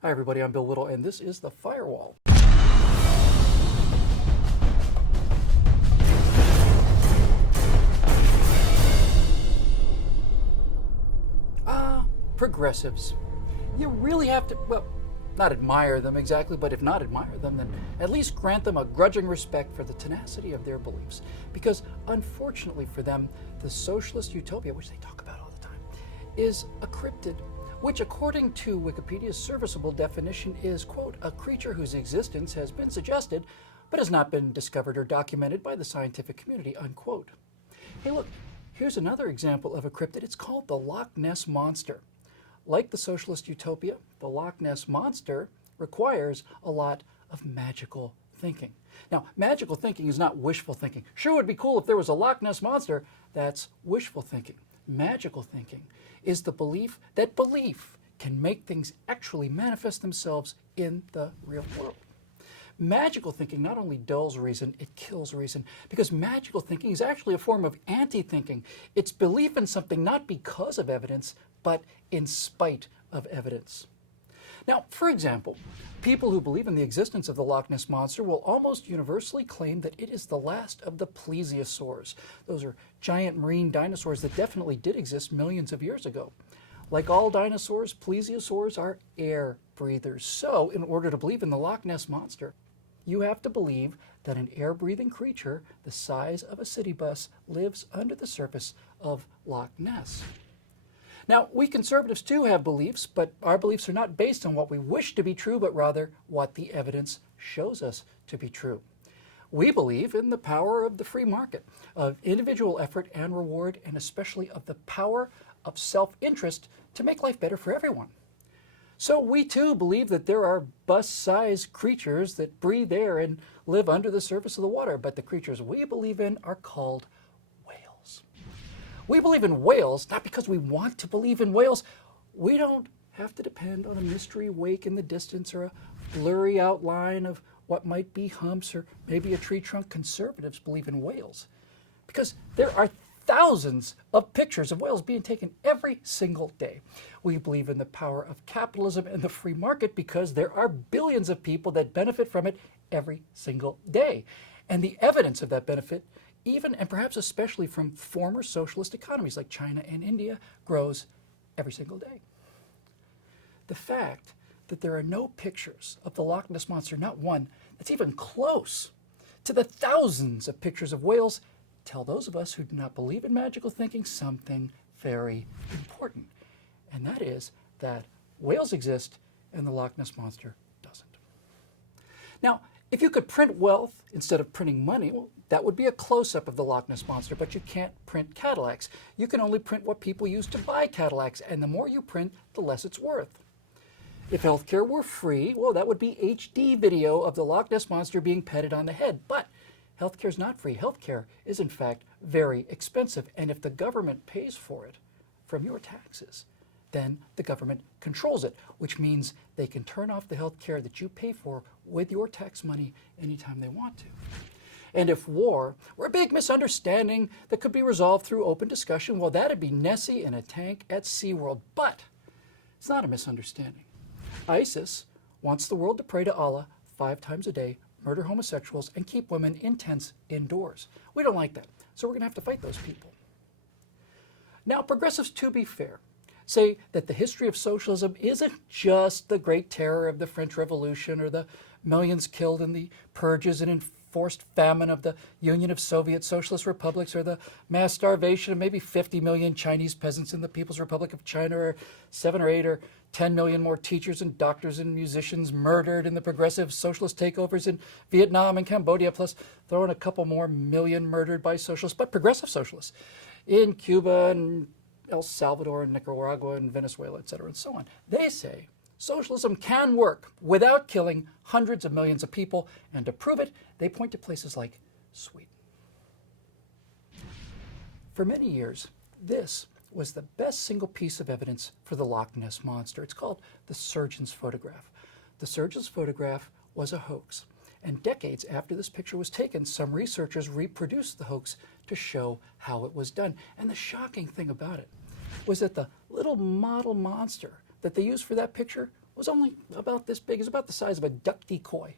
Hi everybody, I'm Bill Whittle and this is the Firewall. Progressives. You really have to, well, not admire them exactly, but if not admire them, then at least grant them a grudging respect for the tenacity of their beliefs. Because unfortunately for them, the socialist utopia, which they talk about all the time, is a cryptid, which according to Wikipedia's serviceable definition is, quote, a creature whose existence has been suggested, but has not been discovered or documented by the scientific community, unquote. Hey look, here's another example of a cryptid. It's called the Loch Ness Monster. Like the Socialist Utopia, the Loch Ness Monster requires a lot of magical thinking. Now, magical thinking is not wishful thinking. Sure, it would be cool if there was a Loch Ness Monster. That's wishful thinking. Magical thinking is the belief that belief can make things actually manifest themselves in the real world. Magical thinking not only dulls reason, it kills reason, because magical thinking is actually a form of anti-thinking. It's belief in something not because of evidence, but in spite of evidence. Now, for example, people who believe in the existence of the Loch Ness Monster will almost universally claim that it is the last of the plesiosaurs. Those are giant marine dinosaurs that definitely did exist millions of years ago. Like all dinosaurs, plesiosaurs are air breathers. So, in order to believe in the Loch Ness Monster, you have to believe that an air-breathing creature the size of a city bus lives under the surface of Loch Ness. Now, we conservatives too have beliefs, but our beliefs are not based on what we wish to be true, but rather what the evidence shows us to be true. We believe in the power of the free market, of individual effort and reward, and especially of the power of self-interest to make life better for everyone. So we too believe that there are bus-sized creatures that breathe air and live under the surface of the water, but the creatures we believe in are called whales. We believe in whales not because we want to believe in whales. We don't have to depend on a mystery wake in the distance or a blurry outline of what might be humps or maybe a tree trunk. Conservatives believe in whales because there are thousands of pictures of whales being taken every single day. We believe in the power of capitalism and the free market because there are billions of people that benefit from it every single day. And the evidence of that benefit, even and perhaps especially from former socialist economies like China and India, grows every single day. The fact that there are no pictures of the Loch Ness Monster, not one that's even close to the thousands of pictures of whales, tell those of us who do not believe in magical thinking something very important. And that is that whales exist and the Loch Ness Monster doesn't. Now, if you could print wealth instead of printing money, well, that would be a close-up of the Loch Ness Monster, but you can't print Cadillacs. You can only print what people use to buy Cadillacs, and the more you print, the less it's worth. If healthcare were free, well, that would be HD video of the Loch Ness Monster being petted on the head, but healthcare is not free. Healthcare is, in fact, very expensive. And if the government pays for it from your taxes, then the government controls it, which means they can turn off the healthcare that you pay for with your tax money anytime they want to. And if war were a big misunderstanding that could be resolved through open discussion, well, that'd be Nessie in a tank at SeaWorld. But it's not a misunderstanding. ISIS wants the world to pray to Allah 5 times a day, murder homosexuals, and keep women in tents indoors. We don't like that, so we're going to have to fight those people. Now, progressives, to be fair, say that the history of socialism isn't just the Great Terror of the French Revolution or the millions killed in the purges and enforced famine of the Union of Soviet Socialist Republics or the mass starvation of maybe 50 million Chinese peasants in the People's Republic of China or 7 or 8 or 10 million more teachers and doctors and musicians murdered in the progressive socialist takeovers in Vietnam and Cambodia, plus throw in a couple more million murdered by socialists, but progressive socialists in Cuba and El Salvador and Nicaragua and Venezuela, etc., and so on. They say socialism can work without killing hundreds of millions of people, and to prove it, they point to places like Sweden. For many years, this was the best single piece of evidence for the Loch Ness Monster. It's called the surgeon's photograph. The surgeon's photograph was a hoax. And decades after this picture was taken, some researchers reproduced the hoax to show how it was done. And the shocking thing about it was that the little model monster that they used for that picture was only about this big. It was about the size of a duck decoy.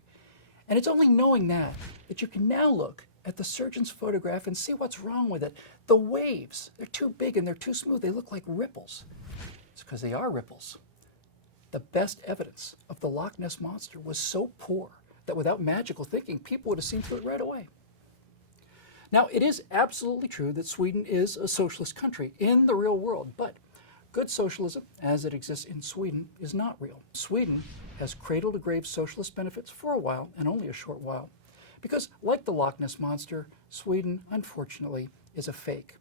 And it's only knowing that you can now look at the surgeon's photograph and see what's wrong with it. The waves, they're too big and they're too smooth. They look like ripples. It's because they are ripples. The best evidence of the Loch Ness Monster was so poor that without magical thinking, people would have seen through it right away. Now, it is absolutely true that Sweden is a socialist country in the real world, but good socialism, as it exists in Sweden, is not real. Sweden has cradle-to-grave socialist benefits for a while, and only a short while, because, like the Loch Ness Monster, Sweden, unfortunately, is a fake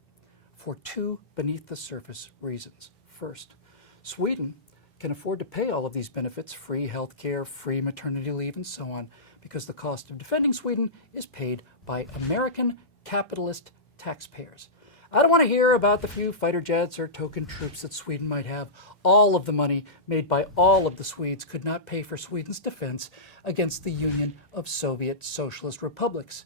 for two beneath-the-surface reasons. First, Sweden can afford to pay all of these benefits, free health care, free maternity leave, and so on, because the cost of defending Sweden is paid by American capitalist taxpayers. I don't want to hear about the few fighter jets or token troops that Sweden might have. All of the money made by all of the Swedes could not pay for Sweden's defense against the Union of Soviet Socialist Republics.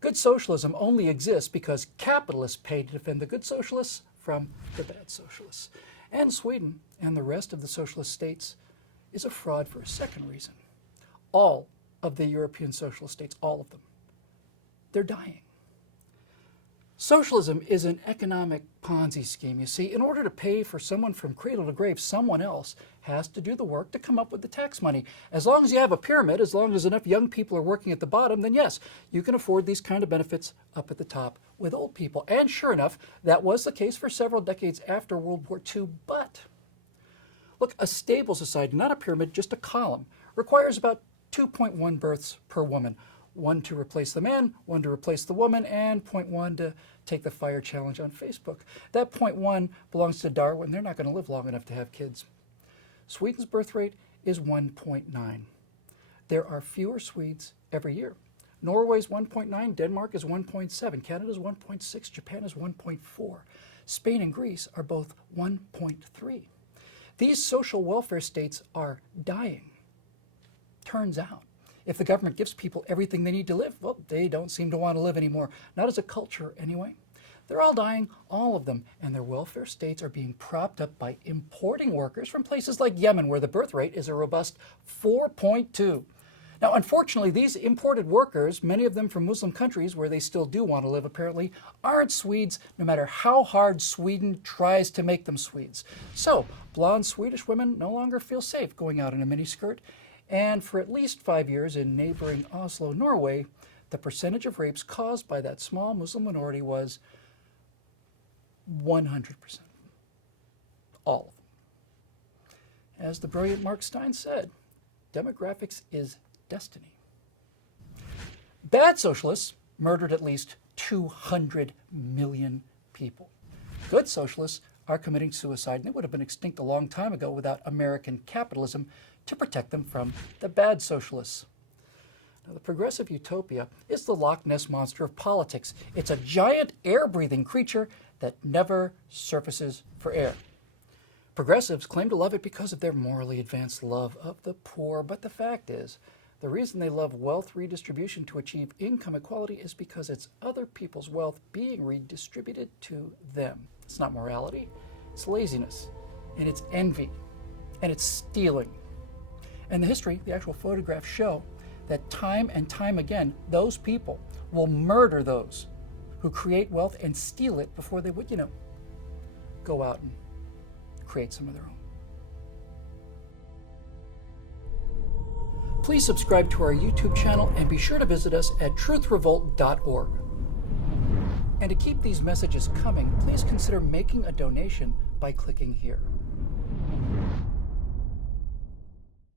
Good socialism only exists because capitalists pay to defend the good socialists from the bad socialists. And Sweden and the rest of the socialist states is a fraud for a second reason. All of the European socialist states, all of them, they're dying. Socialism is an economic Ponzi scheme. You see, in order to pay for someone from cradle to grave, someone else has to do the work to come up with the tax money. As long as you have a pyramid, as long as enough young people are working at the bottom, then yes, you can afford these kind of benefits up at the top with old people. And sure enough, that was the case for several decades after World War II. But look, a stable society, not a pyramid, just a column, requires about 2.1 births per woman. 1 to replace the man, 1 to replace the woman, and 0.1 to take the fire challenge on Facebook. That 0.1 belongs to Darwin. They're not going to live long enough to have kids. Sweden's birth rate is 1.9. There are fewer Swedes every year. Norway's 1.9, Denmark is 1.7, Canada's 1.6, Japan is 1.4. Spain and Greece are both 1.3. These social welfare states are dying. Turns out, if the government gives people everything they need to live, well, they don't seem to want to live anymore. Not as a culture, anyway. They're all dying, all of them, and their welfare states are being propped up by importing workers from places like Yemen, where the birth rate is a robust 4.2. Now, unfortunately, these imported workers, many of them from Muslim countries where they still do want to live, apparently, aren't Swedes, no matter how hard Sweden tries to make them Swedes. So, blonde Swedish women no longer feel safe going out in a miniskirt. And for at least 5 years in neighboring Oslo, Norway, the percentage of rapes caused by that small Muslim minority was 100%. All of them. As the brilliant Mark Stein said, demographics is destiny. Bad socialists murdered at least 200 million people. Good socialists are committing suicide, and they would have been extinct a long time ago without American capitalism to protect them from the bad socialists. Now, the progressive utopia is the Loch Ness Monster of politics. It's a giant air-breathing creature that never surfaces for air. Progressives claim to love it because of their morally advanced love of the poor, but the fact is, the reason they love wealth redistribution to achieve income equality is because it's other people's wealth being redistributed to them. It's not morality, it's laziness, and it's envy, and it's stealing. And the history, the actual photographs show that time and time again, those people will murder those who create wealth and steal it before they would, go out and create some of their own. Please subscribe to our YouTube channel and be sure to visit us at truthrevolt.org. And to keep these messages coming, please consider making a donation by clicking here.